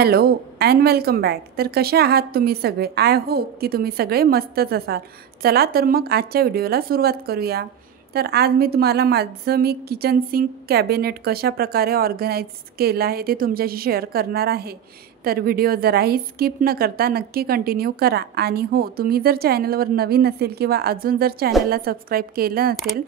Hello and welcome back. तर कसे आहात तुम्ही सगळे? आय होप की तुम्ही सगळे मस्तच असाल. चला तर मग आजच्या व्हिडिओला सुरुवात करूया. तर आज मी तुम्हाला माझं किचन सिंक कॅबिनेट कशा प्रकारे ऑर्गनाईज केलं आहे ते तुमच्याशी शेअर करणार आहे. तर व्हिडिओ जराही स्किप न करता नक्की कंटिन्यू करा. आणि हो, तुम्ही जर चॅनलवर नवीन असेल किंवा अजून जर चॅनलला सबस्क्राईब केलं नसेल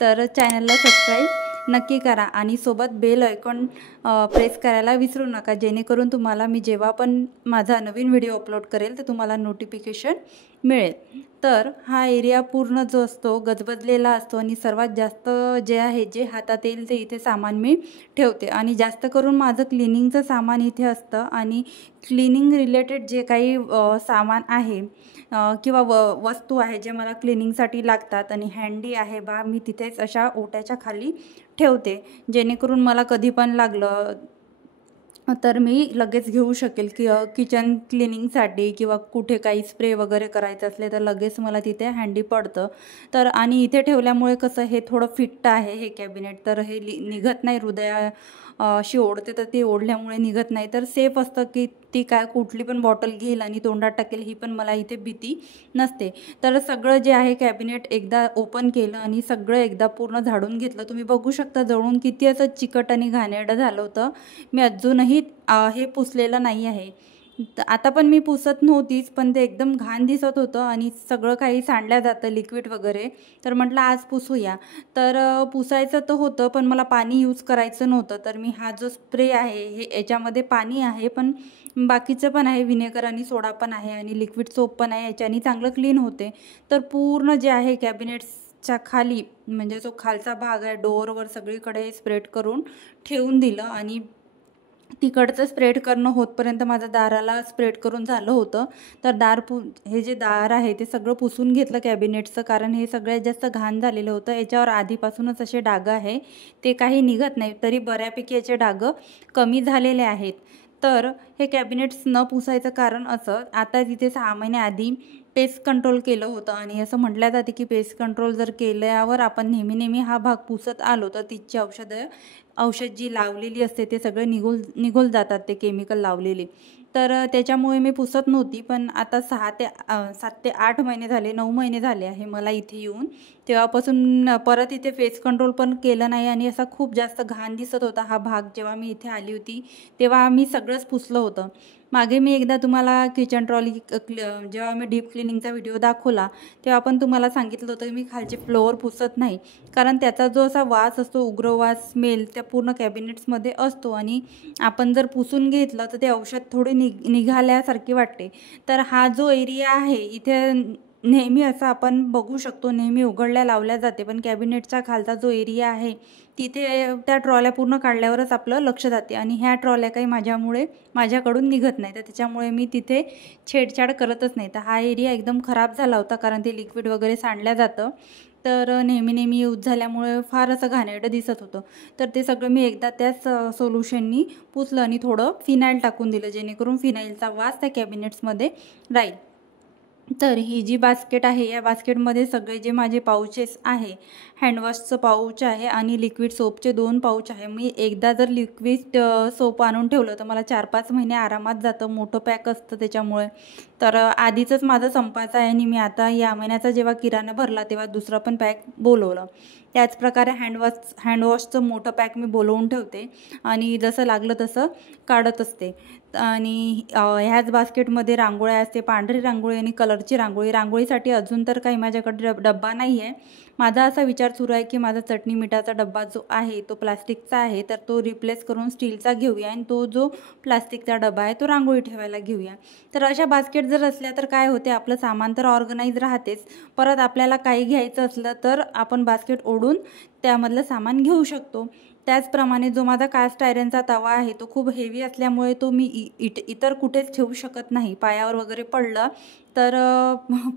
तर चॅनलला सबस्क्राईब नक्की करा आणि सोबत बेल आयकॉन प्रेस करायला विसरू नका, जेणेकरून तुम्हाला मी जेव्हा पण माझा नवीन व्हिडिओ अपलोड करेल तर तुम्हाला नोटिफिकेशन मिळेल. तर हा एरिया पूर्ण जो असतो गजबजलेला असतो आणि सर्वात जास्त जे हातात येईल ते इथे सामान मी ठेवते. आणि जास्त करून माझं क्लिनिंगचं सामान इथे असतं आणि क्लिनिंग रिलेटेड जे काही सामान आहे किंवा वस्तू आहे जे मला क्लिनिंगसाठी लागतात आणि हँडी आहे मी तिथेच अशा ओट्याच्या खाली ठेवते, जेणेकरून मला कधी पण लागलं तर मी लगेच घेऊ शकेल की किचन क्लिनिंगसाठी किंवा कुठे काही स्प्रे वगैरे करायचं असले तर लगेच मला तिथे हँडी पडतं. तर आणि इथे ठेवल्यामुळे कसं हे थोडं फिट्ट आहे हे कॅबिनेट, तर हे निघत नाही अशी ओढते तर ती ओढल्यामुळे निघत नाही. तर सेफ असतं की ती काय कुठली पण बॉटल घेईल आणि तोंडात टाकेल ही पण मला इथे भीती नसते. तर सगळं जे आहे कॅबिनेट एकदा ओपन केलं आणि सगळं एकदा पूर्ण झाडून घेतलं. तुम्ही बघू शकता जवळून किती असं चिकट आणि घाणेरडं झालं होतं. मी अजूनही हे पुसलेलं नाही आहे. आता पण मी पुसत नव्हतीच, पण ते एकदम घाण दिसत होतं आणि सगळं काही सांडल्या जातं लिक्विड वगैरे. तर म्हटलं आज पुसूया. तर पुसायचं तर होतं पण मला पाणी यूज करायचं नव्हतं. तर मी हा जो स्प्रे आहे हे याच्यामध्ये पाणी आहे पण बाकीचं पण आहे, व्हिनेगर आणि सोडा पण आहे आणि लिक्विड सोप पण आहे, याच्याने चांगलं क्लीन होते. तर पूर्ण जे आहे कॅबिनेट्सच्या खाली म्हणजे जो खालचा भाग आहे डोअरवर सगळीकडे स्प्रेड करून ठेवून दिलं आणि तिकडचं स्प्रेड करणं होतपर्यंत माझं दाराला स्प्रेड करून झालं होतं. तर हे जे दार आहे ते सगळं पुसून घेतलं कॅबिनेटचं, कारण हे सगळ्यात जास्त घाण झालेलं होतं. याच्यावर आधीपासूनच असे डाग आहे ते काही निघत नाही, तरी बऱ्यापैकी याचे डाग कमी झालेले आहेत. तर हे कॅबिनेट्स न पुसायचं कारण असं, आता तिथे 6 महिन्याआधी पेस्ट कंट्रोल केलं होतं आणि असं म्हटलं जाते की पेस्ट कंट्रोल जर केल्यावर आपण नेहमी हा भाग पुसत आलो तर तिची औषध जी लावलेली असते ते सगळे निघून जातात, ते केमिकल लावलेले. तर त्याच्यामुळे मी पुसत नव्हती. पण आता 7 ते 8 महिने झाले, 9 महिने झाले आहे मला इथे येऊन. तेव्हापासून परत इथे फेस कंट्रोल पण केलं नाही आणि असा खूप जास्त घाण दिसत होता हा भाग. जेव्हा मी इथे आली होती तेव्हा मी सगळंच पुसलं होतं. मागे मी एकदा तुम्हाला किचन ट्रॉली जेव्हा मी डीप क्लिनिंगचा व्हिडिओ दाखवला तेव्हा पण तुम्हाला सांगितलं होतं की मी खालचे फ्लोअर पुसत नाही, कारण त्याचा जो असा वास असतो, उग्र वास, स्मेल त्या पूर्ण कॅबिनेट्समध्ये असतो आणि आपण जर पुसून घेतलं तर ते औषध थोडे निघाल्यासारखे वाटते. तर हा जो एरिया आहे इथे नेहमी असं आपण बघू शकतो, नेहमी उघडल्या लावल्या जाते, पण कॅबिनेटचा खालचा जो एरिया आहे तिथे त्या ट्रॉल्या पूर्ण काढल्यावरच आपलं लक्ष जाते आणि ह्या ट्रॉल्या काही माझ्याकडून निघत नाही, तर त्याच्यामुळे मी तिथे छेडछाड करतच नाही. तर हा एरिया एकदम खराब झाला होता कारण ते लिक्विड वगैरे सांडल्या जातं. तर नेहमी यूज झाल्यामुळे फार असं घाणेरडं दिसत होतं. तर ते सगळं मी एकदा त्याच सोल्युशननी पुसलं आणि थोडं फिनाईल टाकून दिलं, जेणेकरून फिनाईलचा वास त्या कॅबिनेट्समध्ये राहील. तर ही जी बास्केट आहे या बास्केटमध्ये सगळे जे माझे पाऊचेस आहे, हँडवॉशचं पाऊच आहे आणि लिक्विड सोपचे 2 पाऊच आहे. मी एकदा जर लिक्विड सोप आणून ठेवलं तर मला 4-5 महिने आरामात जातं, मोठं पॅक असतं त्याच्यामुळे. तर आधीचंच माझं संपायचं आहे आणि मी आता या महिन्याचा जेव्हा किराणा भरला तेव्हा दुसरा पण पॅक बोलवलं. त्याचप्रकारे हँडवॉशचं मोठं पॅक मी बोलवून ठेवते आणि जसं लागलं तसं काढत असते. आणि ह्याच बास्केटमध्ये रांगोळ्या असते, पांढरी रांगोळी आणि कलरची रांगोळीसाठी अजून तर काही माझ्याकडे डब्बा नाही आहे. माझा असा विचार सुरू आहे की माझा चटणी मिठाचा डब्बा जो आहे तो प्लास्टिकचा आहे, तर तो रिप्लेस करून स्टीलचा घेऊया आणि तो जो प्लास्टिकचा डबा आहे तो रांगोळी ठेवायला घेऊया. तर अशा बास्केट जर असल्या तर काय होते, आपलं सामान तर ऑर्गनाईज राहतेच, परत आपल्याला काही घ्यायचं असलं तर आपण बास्केट ओढून त्यामधलं सामान घेऊ शकतो. त्याचप्रमाणे जो माझा कास्ट आयरनचा तवा आहे तो खूप हेवी असल्यामुळे तो मी इतर कुठेच ठेवू शकत नाही. पायावर वगैरे पडलं तर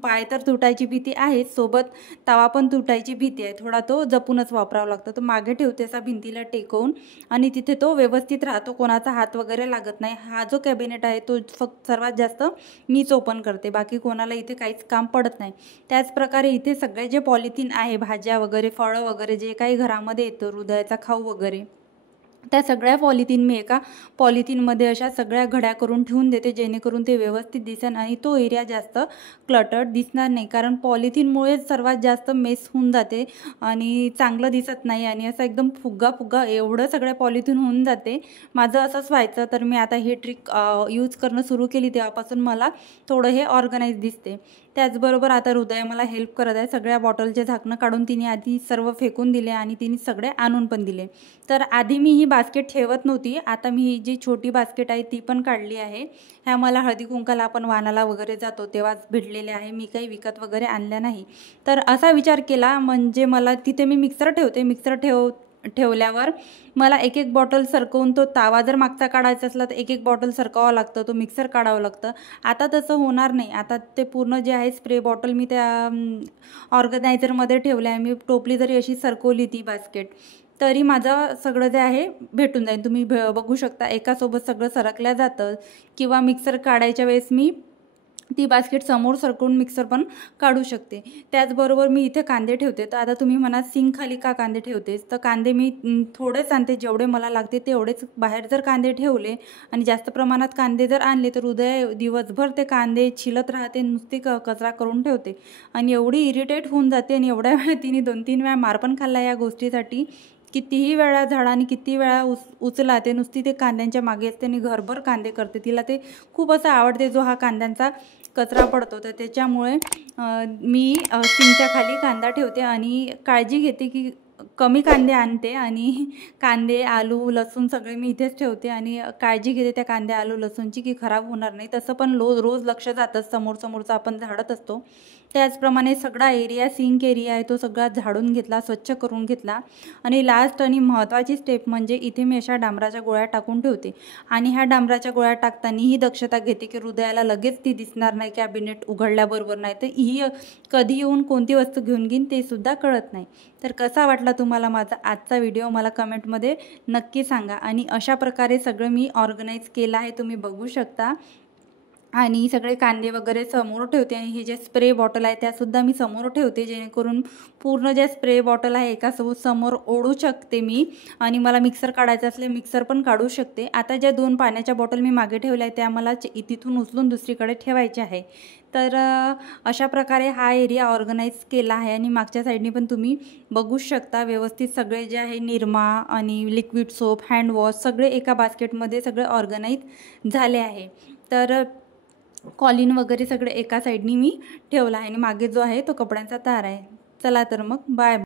पाय तर तुटायची भीती आहे, सोबत तवा पण तुटायची भीती आहे. थोडा तो जपूनच वापरावा लागतो. तो मागे ठेवते असा भिंतीला टेकवून आणि तिथे तो व्यवस्थित राहतो, कोणाचा हात वगैरे लागत नाही. हा जो कॅबिनेट आहे तो फक्त सर्वात जास्त मीच ओपन करते, बाकी कोणाला इथे काहीच काम पडत नाही. त्याचप्रकारे इथे सगळे जे पॉलिथिन आहे, भाज्या वगैरे, फळं वगैरे जे काही घरामध्ये येतं, हृदयाचा खाऊ वगैरे, त्या सगळ्या पॉलिथिन मी एका पॉलिथिनमध्ये अशा सगळ्या घड्या करून ठेवून देते, जेणेकरून ते व्यवस्थित दिसेल आणि तो एरिया जास्त क्लटर्ड दिसणार नाही. कारण पॉलिथिनमुळेच सर्वात जास्त मेस होऊन जाते आणि चांगलं दिसत नाही आणि असं एकदम फुग्गा एवढं सगळ्या पॉलिथिन होऊन जाते. माझं असंच व्हायचं. तर मी आता हे ट्रिक यूज करणं सुरू केली तेव्हापासून मला थोडं हे ऑर्गनाईज दिसते. त्याचबरोबर आता हृदय मला हेल्प करत आहे. सगळ्या बॉटलचे झाकणं काढून तिने आधी सर्व फेकून दिले आणि तिने सगळे आणून पण दिले. तर आधी मी ही बास्केट ठेवत नव्हती, आता मी ही जी छोटी बास्केट आहे ती पण काढली आहे. ह्या मला हळदी कुंकाला आपण वाणाला वगैरे जातो तेव्हाच भेटलेल्या आहे, मी काही विकत वगैरे आणल्या नाही. तर असा विचार केला, म्हणजे मला तिथे मी मिक्सर ठेवते, मिक्सर ठेवल्यावर मला एक एक बॉटल सरकवून तो तावा जर मागचा काढायचा असला तर एक एक बॉटल सरकावं लागतं, तो मिक्सर काढावं लागतं. आता तसं होणार नाही. आता ते पूर्ण जे आहे स्प्रे बॉटल मी त्या ऑर्गनायझरमध्ये ठेवलं आहे. मी टोपली जरी अशी सरकवली ती बास्केट तरी माझं सगळं जे आहे भेटून जाईल. तुम्ही बघू शकता एकासोबत सगळं सरकल्या जातं. किंवा मिक्सर काढायच्या वेळेस मी ती बास्केट समोर सरकवून मिक्सर पण काढू शकते. त्याचबरोबर मी इथे कांदे ठेवते. तर आता तुम्ही म्हणा सिंक खाली का कांदे ठेवतेस, तर कांदे मी थोडेच आणते, जेवढे मला लागते तेवढेच. बाहेर जर कांदे ठेवले आणि जास्त प्रमाणात कांदे जर आणले तर उद्या दिवसभर ते कांदे छिलत राहते, नुसती कचरा करून ठेवते आणि एवढी इरिटेट होऊन जाते. आणि एवढ्या वेळा तिने 2-3 वेळा मार पण खाल्ला या गोष्टीसाठी. कितीही वेळा झाडा आणि किती वेळा उचला, ते नुसती ते कांद्यांच्या मागे असते आणि घरभर कांदे करते. तिला ते खूप असं आवडते जो हा कांद्यांचा कचरा पडतो. तर त्याच्यामुळे मी सिंकच्या खाली कांदा ठेवते आणि काळजी घेते की कमी कांदे आणते आणि कांदे आलू लसूण सगळे मी इथेच ठेवते आणि काळजी घेते त्या कांदे आलू लसूणची की खराब होणार नाही. तसं पण रोज लक्ष जातंच, समोरचं आपण झाडत असतो. त्याचप्रमाणे सगळा एरिया सिंक एरिया आहे तो सगळा झाडून घेतला, स्वच्छ करून घेतला. आणि लास्ट आणि महत्त्वाची स्टेप म्हणजे इथे मी अशा डांबराच्या गोळ्या टाकून ठेवते आणि ह्या डांबराच्या गोळ्या टाकताना ही दक्षता घेते की हृदयाला लगेच ती दिसणार नाही कॅबिनेट उघडल्याबरोबर, नाही तर ही कधी येऊन कोणती वस्तू घेऊन घेईन ते सुद्धा कळत नाही. तर कसा वाटला तुम्हाला माझा आजचा व्हिडिओ मला कमेंटमध्ये नक्की सांगा. आणि अशा प्रकारे सगळं मी ऑर्गनाईज केलं आहे, तुम्ही बघू शकता. आणि सगळे कांदे वगैरे समोर ठेवते आणि हे जे स्प्रे बॉटल आहे त्यासुद्धा मी समोर ठेवते, जेणेकरून पूर्ण जे स्प्रे बॉटल आहे एकासोबत समोर ओढू शकते मी. आणि मला मिक्सर काढायचं असले मिक्सर पण काढू शकते. आता ज्या 2 पाण्याच्या बॉटल मी मागे ठेवल्या आहेत त्या मला तिथून उचलून दुसरीकडे ठेवायचे आहे. तर अशा प्रकारे हा एरिया ऑर्गनाईज केला आहे. आणि मागच्या साईडनी पण तुम्ही बघू शकता व्यवस्थित सगळे जे आहे निरमा आणि लिक्विड सोप, हँडवॉश सगळे एका बास्केटमध्ये सगळे ऑर्गनाईज झाले आहे. तर कॉलिन वगैरे सगळे एका साईडनी मी ठेवला आहे आणि मागे जो आहे तो कपड्यांचा तार आहे. चला तर मग बाय.